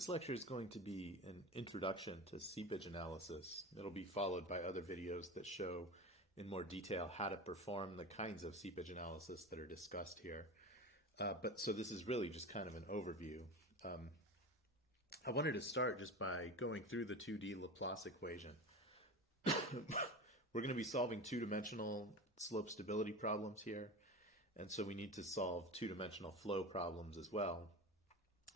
This lecture is going to be an introduction to seepage analysis. It'll be followed by other videos that show in more detail how to perform the kinds of seepage analysis that are discussed here. So this is really just kind of an overview. I wanted to start just by going through the 2D Laplace equation. We're going to be solving two-dimensional slope stability problems here, and so we need to solve two-dimensional flow problems as well.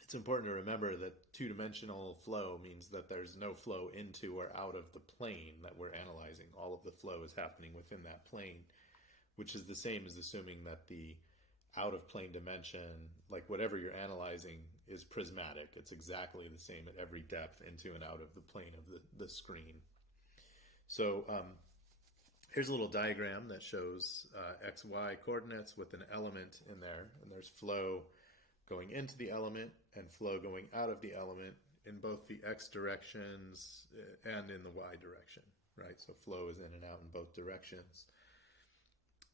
It's important to remember that two-dimensional flow means that there's no flow into or out of the plane that we're analyzing. All of the flow is happening within that plane, which is the same as assuming that the out-of-plane dimension, like whatever you're analyzing, is prismatic. It's exactly the same at every depth into and out of the plane of the screen. So here's a little diagram that shows x, y coordinates with an element in there, and there's flow going into the element and flow going out of the element in both the x directions and in the y direction, right? So flow is in and out in both directions.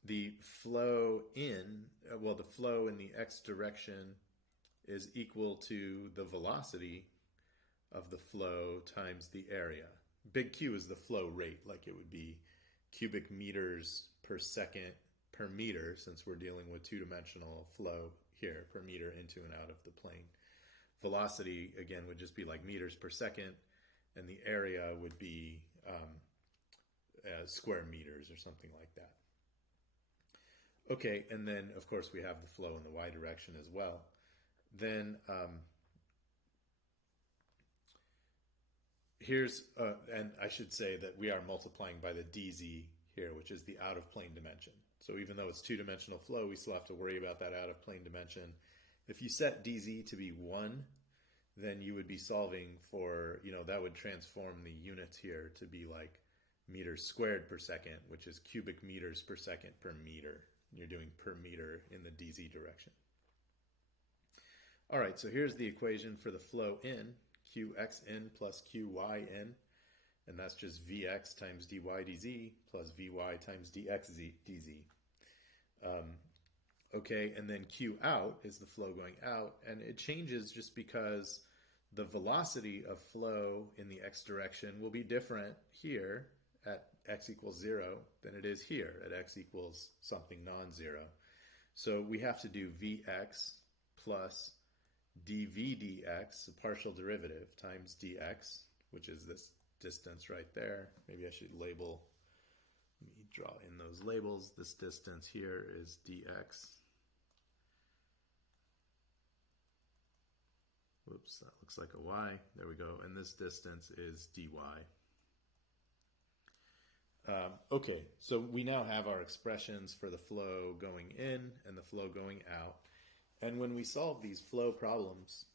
The flow in the x direction is equal to the velocity of the flow times the area. Big Q is the flow rate, like it would be cubic meters per second per meter, since we're dealing with two-dimensional flow here, per meter into and out of the plane. Velocity, again, would just be like meters per second, and the area would be square meters or something like that. Okay, and then, of course, we have the flow in the y direction as well. Then and I should say that we are multiplying by the dz here, which is the out-of-plane dimension. So even though it's two-dimensional flow, we still have to worry about that out-of-plane dimension. If you set dz to be 1, then you would be solving for, that would transform the units here to be like meters squared per second, which is cubic meters per second per meter. You're doing per meter in the dz direction. All right, so here's the equation for the flow in, qxn plus qyn. And that's just Vx times dy dz plus Vy times dx dz. Okay, and then Q out is the flow going out, and it changes just because the velocity of flow in the x direction will be different here at x equals 0 than it is here at x equals something non-zero. So we have to do Vx plus dv dx, a partial derivative, times dx, which is this distance right there. Maybe I should let me draw in those labels. This distance here is dx. Whoops, that looks like a y. There we go. And this distance is dy. Okay, so we now have our expressions for the flow going in and the flow going out. And when we solve these flow problems,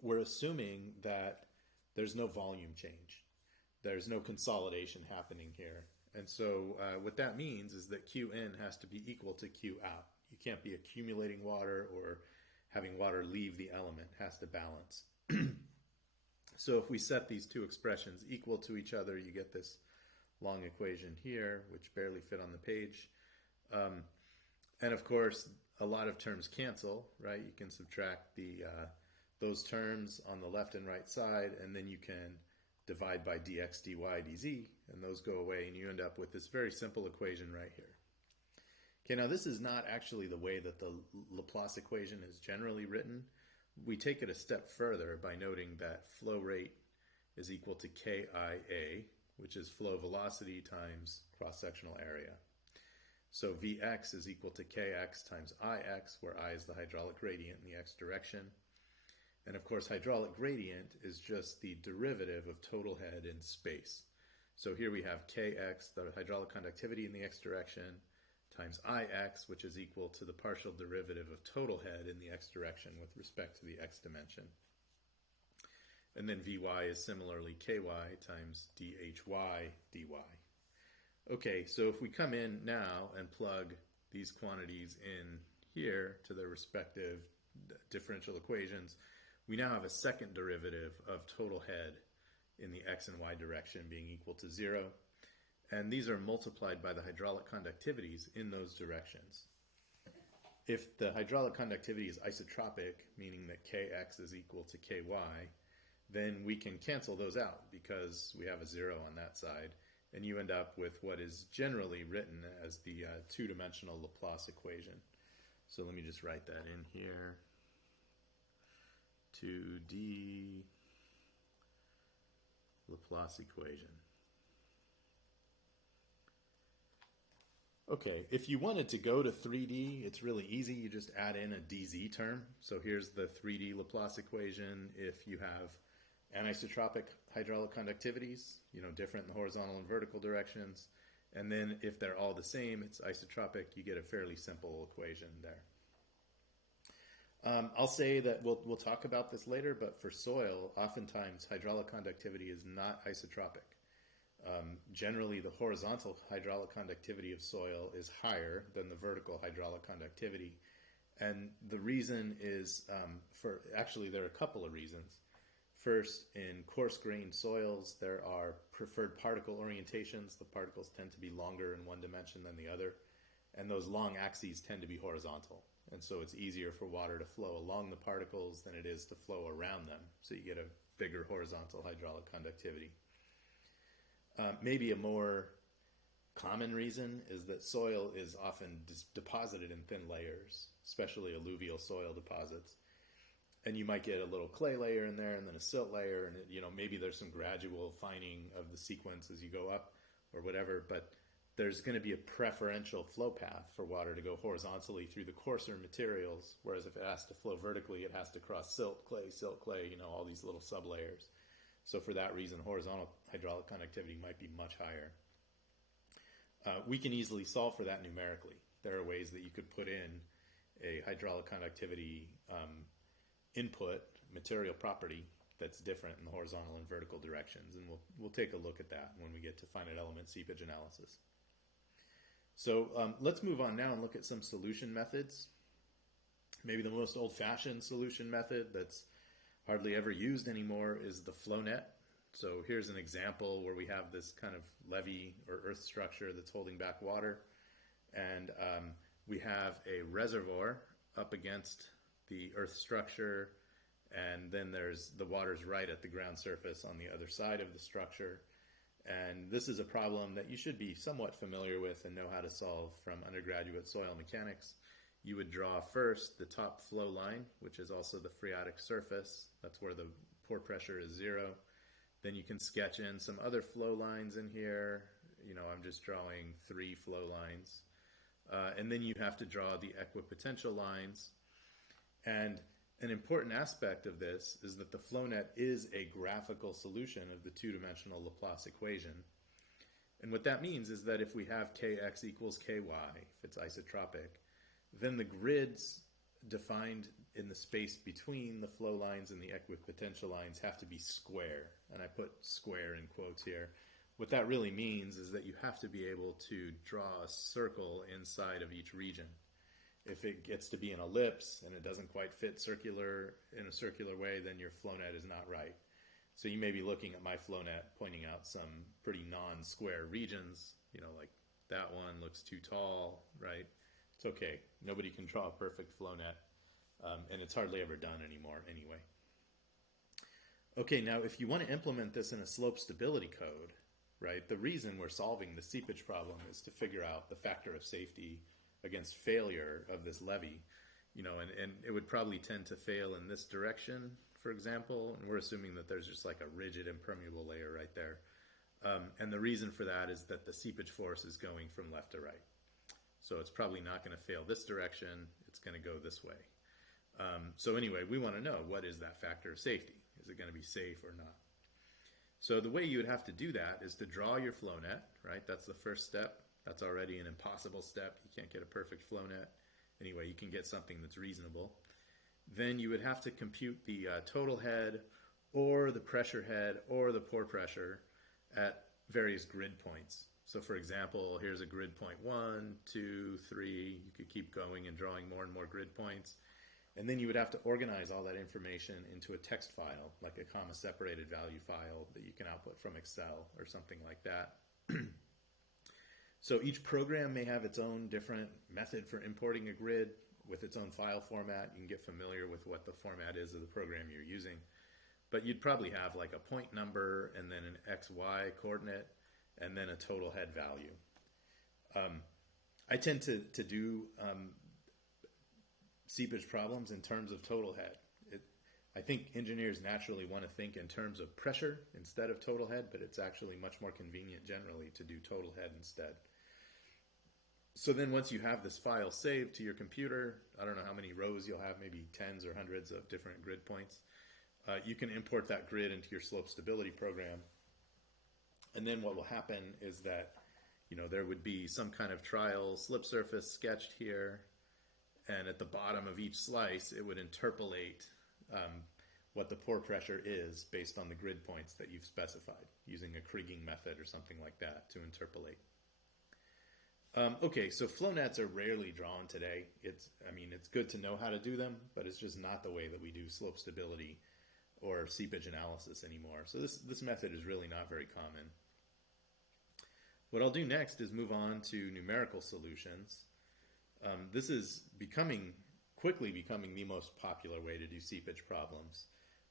we're assuming that there's no volume change. There's no consolidation happening here. And so what that means is that Q in has to be equal to Q out. You can't be accumulating water or having water leave the element. It has to balance. So if we set these two expressions equal to each other, you get this long equation here, which barely fit on the page. And of course, a lot of terms cancel, right? You can subtract those terms on the left and right side, and then you can divide by dx, dy, dz, and those go away, and you end up with this very simple equation right here. Okay, now this is not actually the way that the Laplace equation is generally written. We take it a step further by noting that flow rate is equal to KIA, which is flow velocity times cross-sectional area. So Vx is equal to Kx times Ix, where I is the hydraulic gradient in the x direction. And of course, hydraulic gradient is just the derivative of total head in space. So here we have Kx, the hydraulic conductivity in the x direction, times Ix, which is equal to the partial derivative of total head in the x direction with respect to the x dimension. And then Vy is similarly Ky times dhy dy. Okay, so if we come in now and plug these quantities in here to their respective differential equations, we now have a second derivative of total head in the x and y direction being equal to 0. And these are multiplied by the hydraulic conductivities in those directions. if the hydraulic conductivity is isotropic, meaning that Kx is equal to Ky, then we can cancel those out because we have a zero on that side. And you end up with what is generally written as the two-dimensional Laplace equation. So let me just write that in here. 2D Laplace equation. Okay, if you wanted to go to 3D, it's really easy. You just add in a dz term. So here's the 3D Laplace equation if you have anisotropic hydraulic conductivities, different in the horizontal and vertical directions. And then if they're all the same, it's isotropic, you get a fairly simple equation there. I'll say that we'll talk about this later, but for soil, oftentimes hydraulic conductivity is not isotropic. Generally, the horizontal hydraulic conductivity of soil is higher than the vertical hydraulic conductivity. And the reason is, there are a couple of reasons. First, in coarse-grained soils, there are preferred particle orientations. The particles tend to be longer in one dimension than the other, and those long axes tend to be horizontal. And so it's easier for water to flow along the particles than it is to flow around them. So you get a bigger horizontal hydraulic conductivity. Maybe a more common reason is that soil is often deposited in thin layers, especially alluvial soil deposits. And you might get a little clay layer in there and then a silt layer, and maybe there's some gradual fining of the sequence as you go up or whatever, but there's going to be a preferential flow path for water to go horizontally through the coarser materials, whereas if it has to flow vertically, it has to cross silt, clay, all these little sublayers. So for that reason, horizontal hydraulic conductivity might be much higher. We can easily solve for that numerically. There are ways that you could put in a hydraulic conductivity input material property that's different in the horizontal and vertical directions, and we'll take a look at that when we get to finite element seepage analysis. So let's move on now and look at some solution methods. Maybe the most old-fashioned solution method that's hardly ever used anymore is the flow net. So here's an example where we have this kind of levee or earth structure that's holding back water, and we have a reservoir up against the earth structure, and then there's the water's right at the ground surface on the other side of the structure. And this is a problem that you should be somewhat familiar with and know how to solve from undergraduate soil mechanics. You would draw first the top flow line, which is also the phreatic surface. That's where the pore pressure is zero. Then you can sketch in some other flow lines in here. I'm just drawing 3 flow lines. And then you have to draw the equipotential lines. And an important aspect of this is that the flow net is a graphical solution of the two-dimensional Laplace equation. And what that means is that if we have Kx equals Ky, if it's isotropic, then the grids defined in the space between the flow lines and the equipotential lines have to be square. And I put square in quotes here. What that really means is that you have to be able to draw a circle inside of each region. If it gets to be an ellipse and it doesn't quite fit in a circular way, then your flow net is not right. So you may be looking at my flow net pointing out some pretty non-square regions, like that one looks too tall, right? It's okay. Nobody can draw a perfect flow net, and it's hardly ever done anymore anyway. Okay, now if you want to implement this in a slope stability code, right, the reason we're solving the seepage problem is to figure out the factor of safety against failure of this levee, and it would probably tend to fail in this direction, for example, and we're assuming that there's just like a rigid impermeable layer right there. And the reason for that is that the seepage force is going from left to right. So it's probably not going to fail this direction, it's going to go this way. So anyway, we want to know, what is that factor of safety? Is it going to be safe or not? So the way you would have to do that is to draw your flow net, right? That's the first step. That's already an impossible step. You can't get a perfect flow net. Anyway, you can get something that's reasonable. Then you would have to compute the total head or the pressure head or the pore pressure at various grid points. So for example, here's a grid point 1, 2, 3. You could keep going and drawing more and more grid points. And then you would have to organize all that information into a text file, like a comma-separated value file that you can output from Excel or something like that. So each program may have its own different method for importing a grid. with its own file format. You can get familiar with what the format is of the program you're using. But you'd probably have like a point number and then an XY coordinate and then a total head value. I tend to do seepage problems in terms of total head. I think engineers naturally want to think in terms of pressure instead of total head, but it's actually much more convenient generally to do total head instead. So then once you have this file saved to your computer, I don't know how many rows you'll have, maybe tens or hundreds of different grid points. You can import that grid into your slope stability program. And then what will happen is that, there would be some kind of trial slip surface sketched here. And at the bottom of each slice, it would interpolate what the pore pressure is based on the grid points that you've specified using a kriging method or something like that to interpolate. Okay, so flow nets are rarely drawn today. It's good to know how to do them, but it's just not the way that we do slope stability or seepage analysis anymore. So this method is really not very common. What I'll do next is move on to numerical solutions. This is quickly becoming the most popular way to do seepage problems.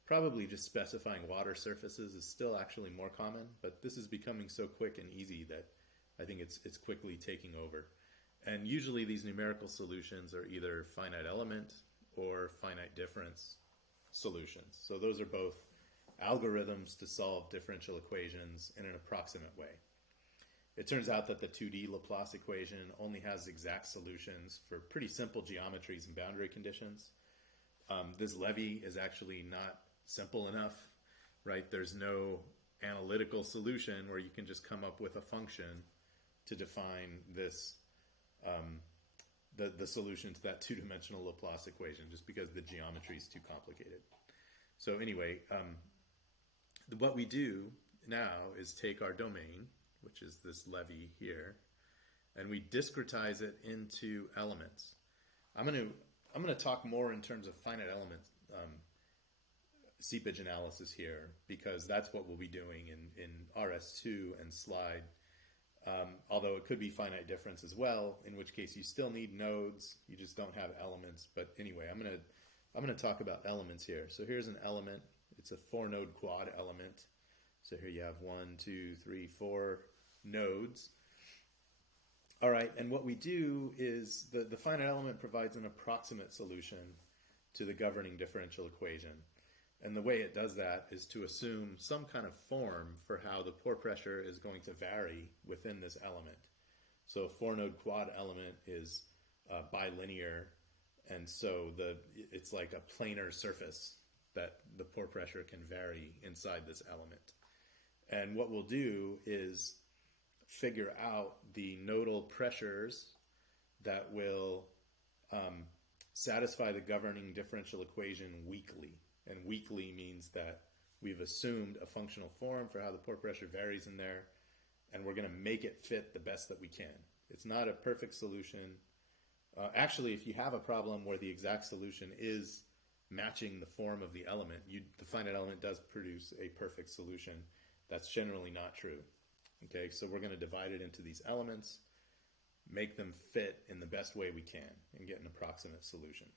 Probably just specifying water surfaces is still actually more common, but this is becoming so quick and easy that I think it's quickly taking over. And usually these numerical solutions are either finite element or finite difference solutions. So those are both algorithms to solve differential equations in an approximate way. It turns out that the 2D Laplace equation only has exact solutions for pretty simple geometries and boundary conditions. This levy is actually not simple enough, right? There's no analytical solution where you can just come up with a function to define this, the solution to that two-dimensional Laplace equation, just because the geometry is too complicated. So anyway, what we do now is take our domain, which is this levy here, and we discretize it into elements. I'm going to talk more in terms of finite element seepage analysis here, because that's what we'll be doing in RS2 and slide. Although it could be finite difference as well, in which case you still need nodes, you just don't have elements. But anyway, I'm going to talk about elements here. So here's an element. It's a 4-node quad element. So here you have 1, 2, 3, 4 nodes. All right, and what we do is the finite element provides an approximate solution to the governing differential equation. And the way it does that is to assume some kind of form for how the pore pressure is going to vary within this element. So a 4-node quad element is bilinear, and so it's like a planar surface that the pore pressure can vary inside this element. And what we'll do is figure out the nodal pressures that will satisfy the governing differential equation weakly. And weakly means that we've assumed a functional form for how the pore pressure varies in there, and we're going to make it fit the best that we can. It's not a perfect solution. Actually, if you have a problem where the exact solution is matching the form of the element, the finite element does produce a perfect solution. That's generally not true. Okay, so we're going to divide it into these elements, make them fit in the best way we can, and get an approximate solution.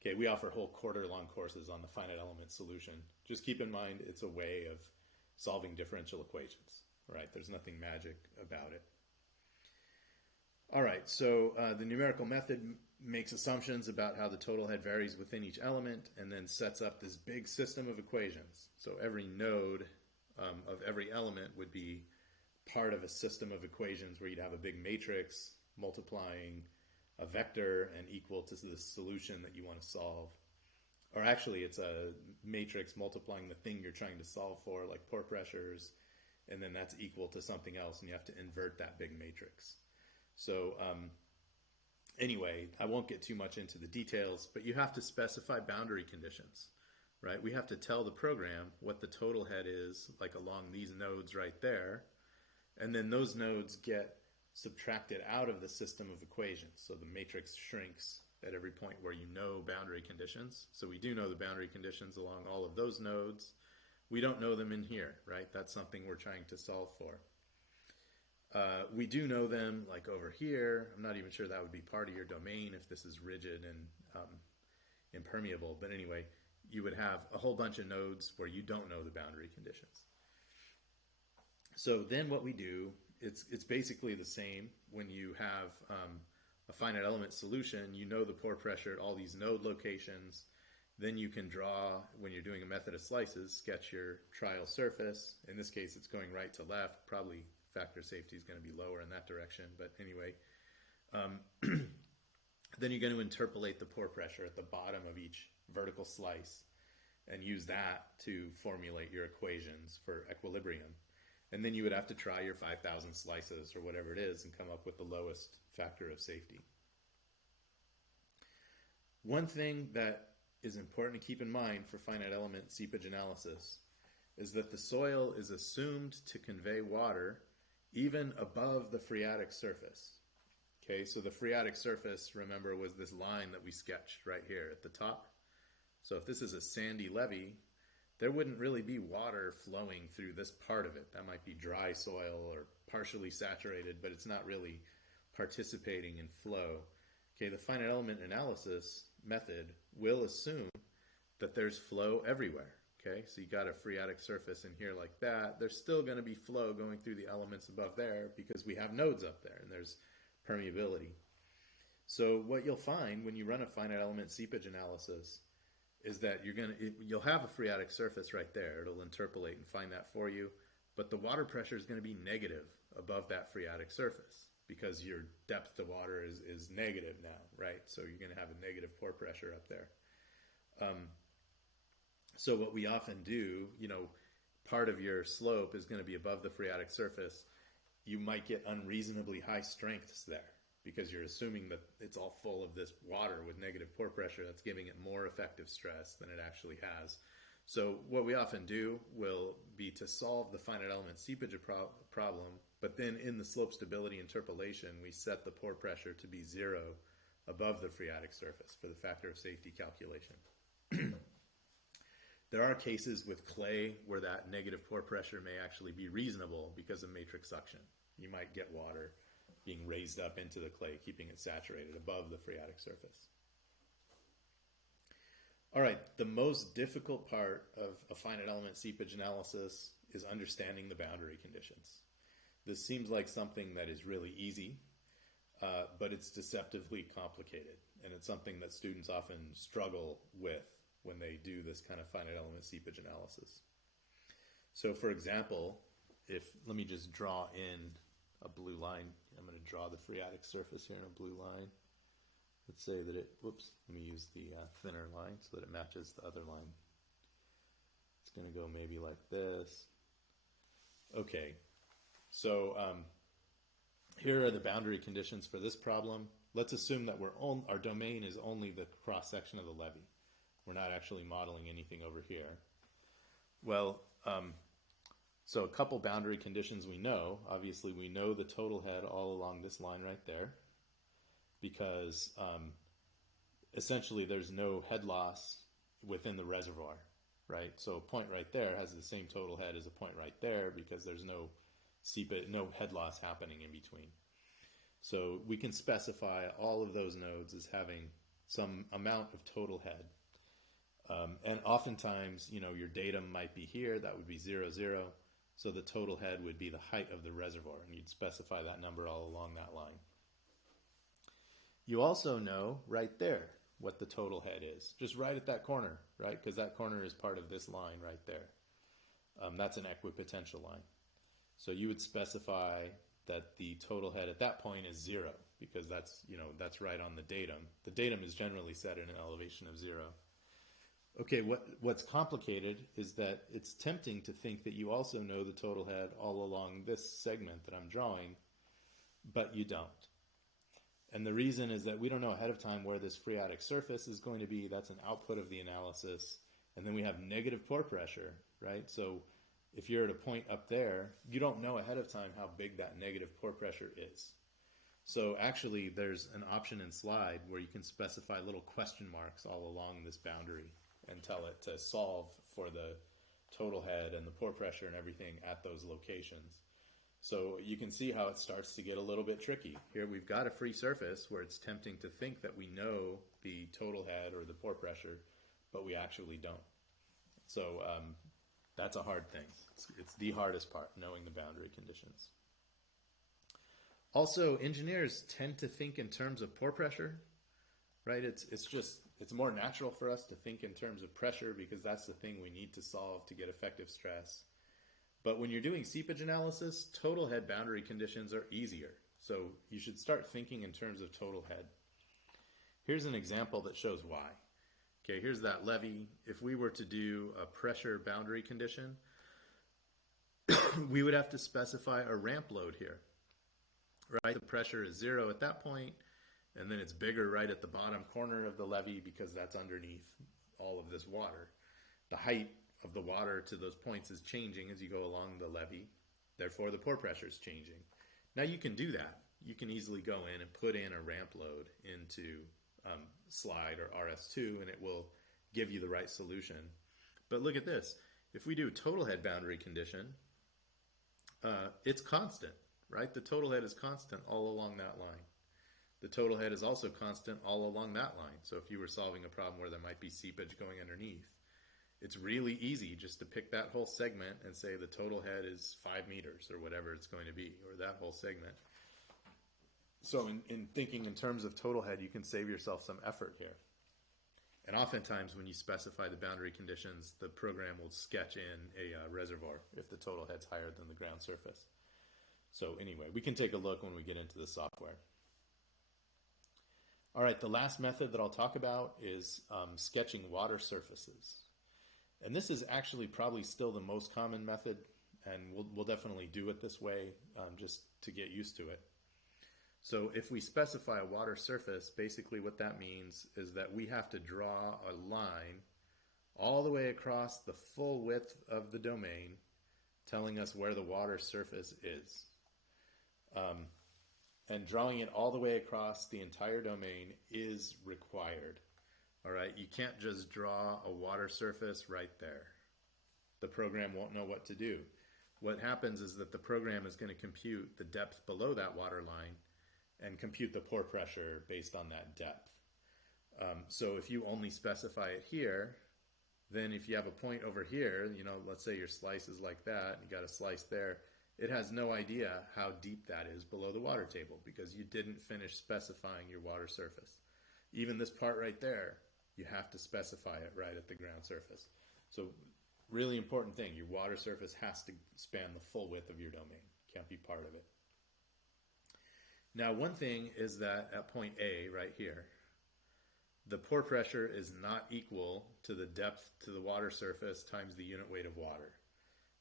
Okay, we offer whole quarter-long courses on the finite element solution. Just keep in mind it's a way of solving differential equations, right? There's nothing magic about it. All right, so the numerical method makes assumptions about how the total head varies within each element and then sets up this big system of equations. So every node of every element would be part of a system of equations where you'd have a big matrix multiplying a vector and equal to the solution that you want to solve. Or actually, it's a matrix multiplying the thing you're trying to solve for, like pore pressures, and then that's equal to something else, and you have to invert that big matrix. So anyway, I won't get too much into the details, but you have to specify boundary conditions, right? We have to tell the program what the total head is, like along these nodes right there, and then those nodes get subtracted out of the system of equations. So the matrix shrinks at every point where you know boundary conditions. So we do know the boundary conditions along all of those nodes. We don't know them in here, right? That's something we're trying to solve for. We do know them like over here. I'm not even sure that would be part of your domain if this is rigid and impermeable. But anyway, you would have a whole bunch of nodes where you don't know the boundary conditions. So then what we do, it's basically the same when you have a finite element solution. You know the pore pressure at all these node locations. Then you can draw, when you're doing a method of slices, sketch your trial surface. In this case, it's going right to left. Probably factor of safety is going to be lower in that direction. But anyway, then you're going to interpolate the pore pressure at the bottom of each vertical slice and use that to formulate your equations for equilibrium. And then you would have to try your 5,000 slices or whatever it is and come up with the lowest factor of safety. One thing that is important to keep in mind for finite element seepage analysis is that the soil is assumed to convey water even above the phreatic surface. Okay, so the phreatic surface, remember, was this line that we sketched right here at the top. So if this is a sandy levee, there wouldn't really be water flowing through this part of it. That might be dry soil or partially saturated, but it's not really participating in flow. Okay, the finite element analysis method will assume that there's flow everywhere. Okay, so you got a phreatic surface in here like that. There's still going to be flow going through the elements above there because we have nodes up there and there's permeability. So what you'll find when you run a finite element seepage analysis is that you'll have a phreatic surface right there. It'll interpolate and find that for you, but the water pressure is going to be negative above that phreatic surface because your depth to water is negative now, right? So you're going to have a negative pore pressure up there. So what we often do, part of your slope is going to be above the phreatic surface. You might get unreasonably high strengths there because you're assuming that it's all full of this water with negative pore pressure that's giving it more effective stress than it actually has. So what we often do will be to solve the finite element seepage problem, but then in the slope stability interpolation, we set the pore pressure to be 0 above the phreatic surface for the factor of safety calculation. There are cases with clay where that negative pore pressure may actually be reasonable because of matrix suction. You might get water being raised up into the clay, keeping it saturated above the phreatic surface. All right, the most difficult part of a finite element seepage analysis is understanding the boundary conditions. This seems like something that is really easy, but it's deceptively complicated, and it's something that students often struggle with when they do this kind of finite element seepage analysis. So for example, let me just draw in a blue line. I'm going to draw the phreatic surface here in a blue line. Let's say that let me use the thinner line so that it matches the other line. It's going to go maybe like this. Okay, so here are the boundary conditions for this problem. Let's assume that our domain is only the cross-section of the levee. We're not actually modeling anything over here. Well, so a couple boundary conditions we know. Obviously, we know the total head all along this line right there because essentially there's no head loss within the reservoir, right? So a point right there has the same total head as a point right there because there's no head loss happening in between. So we can specify all of those nodes as having some amount of total head. And oftentimes, your datum might be here. That would be 0, 0. So the total head would be the height of the reservoir, and you'd specify that number all along that line. You also know right there what the total head is, just right at that corner, right? Because that corner is part of this line right there. That's an equipotential line. So you would specify that the total head at that point is 0 because that's right on the datum. The datum is generally set at an elevation of 0. Okay, what's complicated is that it's tempting to think that you also know the total head all along this segment that I'm drawing, but you don't. And the reason is that we don't know ahead of time where this phreatic surface is going to be. That's an output of the analysis. And then we have negative pore pressure, right? So if you're at a point up there, you don't know ahead of time how big that negative pore pressure is. So actually, there's an option in slide where you can specify little question marks all along this boundary and tell it to solve for the total head and the pore pressure and everything at those locations. So you can see how it starts to get a little bit tricky. Here we've got a free surface where it's tempting to think that we know the total head or the pore pressure, but we actually don't. So that's a hard thing. It's the hardest part, knowing the boundary conditions. Also, engineers tend to think in terms of pore pressure, right? It's more natural for us to think in terms of pressure because that's the thing we need to solve to get effective stress. But when you're doing seepage analysis, total head boundary conditions are easier. So you should start thinking in terms of total head. Here's an example that shows why. Okay, here's that levee. If we were to do a pressure boundary condition, we would have to specify a ramp load here, right? The pressure is 0 at that point, and then it's bigger right at the bottom corner of the levee because that's underneath all of this water. The height of the water to those points is changing as you go along the levee. Therefore, the pore pressure is changing. Now you can do that. You can easily go in and put in a ramp load into slide or RS2 and it will give you the right solution. But look at this. If we do a total head boundary condition, it's constant, right? The total head is constant all along that line. The total head is also constant all along that line. So if you were solving a problem where there might be seepage going underneath, it's really easy just to pick that whole segment and say the total head is 5 meters or whatever it's going to be, or that whole segment. So in thinking in terms of total head, you can save yourself some effort here. And oftentimes when you specify the boundary conditions, the program will sketch in a reservoir if the total head's higher than the ground surface. So anyway, we can take a look when we get into the software. All right, the last method that I'll talk about is sketching water surfaces. And this is actually probably still the most common method, and we'll definitely do it this way just to get used to it. So if we specify a water surface, basically what that means is that we have to draw a line all the way across the full width of the domain, telling us where the water surface is. And drawing it all the way across the entire domain is required. All right, you can't just draw a water surface right there. The program won't know what to do. What happens is that the program is going to compute the depth below that water line and compute the pore pressure based on that depth. So if you only specify it here, then if you have a point over here, let's say your slice is like that, and you got a slice there, it has no idea how deep that is below the water table because you didn't finish specifying your water surface. Even this part right there, you have to specify it right at the ground surface. So really important thing, your water surface has to span the full width of your domain. Can't be part of it. Now one thing is that at point A right here, the pore pressure is not equal to the depth to the water surface times the unit weight of water.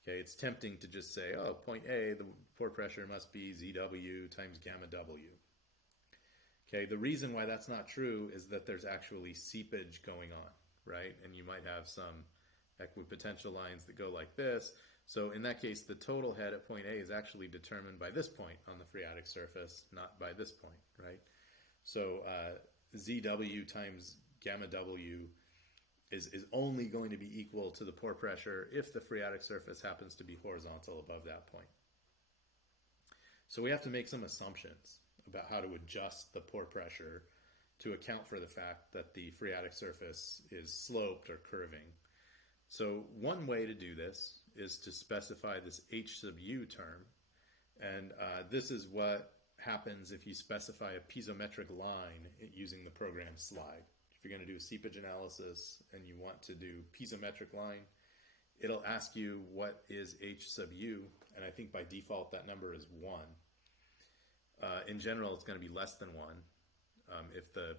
Okay, it's tempting to just say, oh, point A, the pore pressure must be ZW times gamma W. Okay, the reason why that's not true is that there's actually seepage going on, right? And you might have some equipotential lines that go like this. So in that case, the total head at point A is actually determined by this point on the phreatic surface, not by this point, right? So ZW times gamma W is only going to be equal to the pore pressure if the phreatic surface happens to be horizontal above that point. So we have to make some assumptions about how to adjust the pore pressure to account for the fact that the phreatic surface is sloped or curving. So one way to do this is to specify this H sub U term, and this is what happens if you specify a piezometric line using the program slide. If you're going to do a seepage analysis and you want to do piezometric line, it'll ask you what is H sub U, and I think by default that number is 1. In general, it's going to be less than 1 if the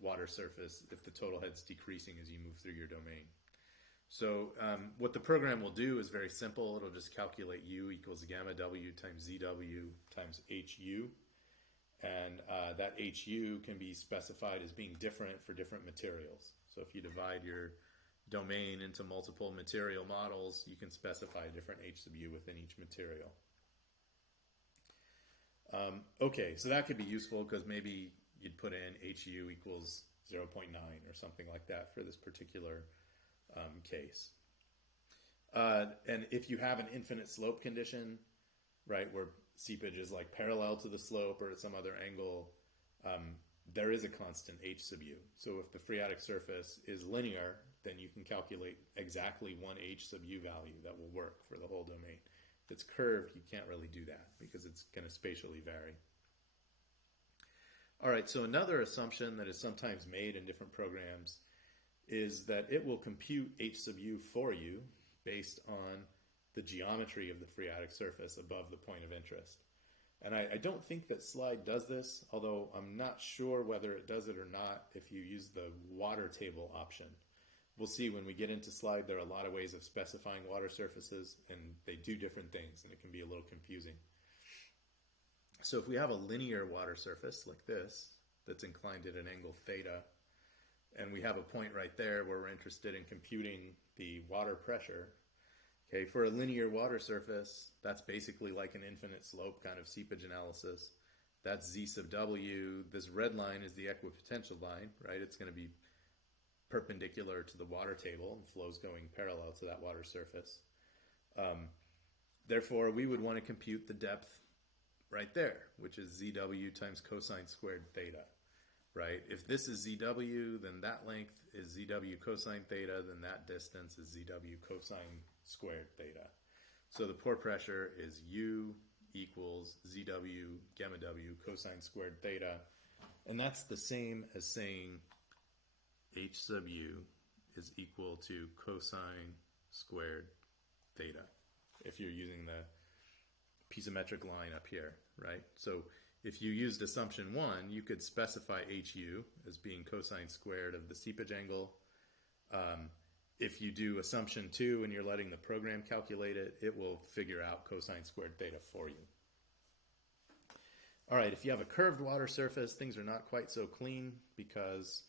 water surface, if the total head's decreasing as you move through your domain. So what the program will do is very simple. It'll just calculate U equals gamma W times ZW times HU. And that HU can be specified as being different for different materials. So if you divide your domain into multiple material models, you can specify a different H sub U within each material. Okay, so that could be useful because maybe you'd put in HU equals 0.9 or something like that for this particular case. And if you have an infinite slope condition, right, where seepage is like parallel to the slope or at some other angle, there is a constant h sub u. So if the phreatic surface is linear, then you can calculate exactly one h sub u value that will work for the whole domain. If it's curved, you can't really do that because it's going to spatially vary. All right, so another assumption that is sometimes made in different programs is that it will compute h sub u for you based on the geometry of the phreatic surface above the point of interest. And I don't think that slide does this, although I'm not sure whether it does it or not if you use the water table option. We'll see when we get into slide, there are a lot of ways of specifying water surfaces, and they do different things, and it can be a little confusing. So if we have a linear water surface like this, that's inclined at an angle theta, and we have a point right there where we're interested in computing the water pressure. Okay, for a linear water surface, that's basically like an infinite slope kind of seepage analysis. That's Z sub W. This red line is the equipotential line, right? It's going to be perpendicular to the water table and flows going parallel to that water surface. Therefore, we would want to compute the depth right there, which is ZW times cosine squared theta, right? If this is ZW, then that length is ZW cosine theta, then that distance is ZW cosine squared theta. So the pore pressure is U equals ZW gamma W cosine squared theta. And that's the same as saying H sub U is equal to cosine squared theta, if you're using the piezometric line up here, right? So if you used assumption 1, you could specify HU as being cosine squared of the seepage angle. If you do assumption 2 and you're letting the program calculate it, it will figure out cosine squared theta for you. All right, if you have a curved water surface, things are not quite so clean because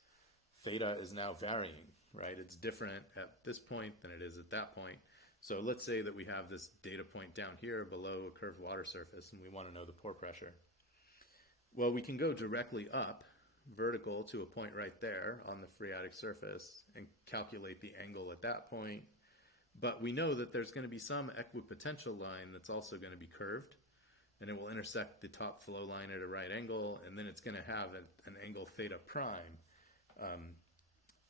theta is now varying, right? It's different at this point than it is at that point. So let's say that we have this data point down here below a curved water surface and we want to know the pore pressure. Well, we can go directly up, vertical to a point right there on the phreatic surface and calculate the angle at that point. But we know that there's going to be some equipotential line that's also going to be curved, and it will intersect the top flow line at a right angle, and then it's going to have an angle theta prime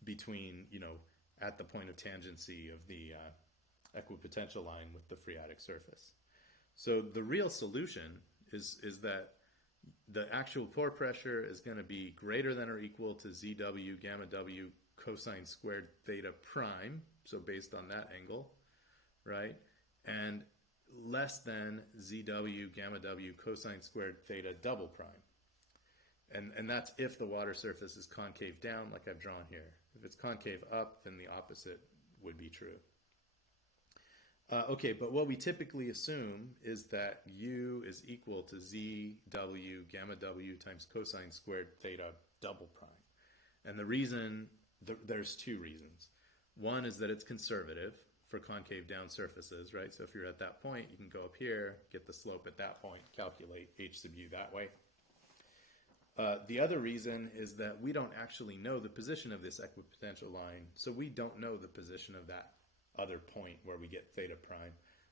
between, at the point of tangency of the equipotential line with the phreatic surface. So the real solution is that the actual pore pressure is going to be greater than or equal to ZW gamma W cosine squared theta prime, so based on that angle, right? And less than ZW gamma W cosine squared theta double prime. And that's if the water surface is concave down, like I've drawn here. If it's concave up, then the opposite would be true. Okay, but what we typically assume is that U is equal to ZW gamma W times cosine squared theta double prime. And the reason, there's two reasons. One is that it's conservative for concave down surfaces, right? So if you're at that point, you can go up here, get the slope at that point, calculate H sub U that way. The other reason is that we don't actually know the position of this equipotential line, so we don't know the position of that other point where we get theta prime.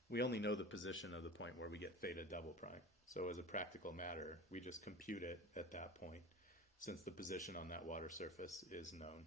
We only know the position of the point where we get theta double prime. So as a practical matter, we just compute it at that point since the position on that water surface is known.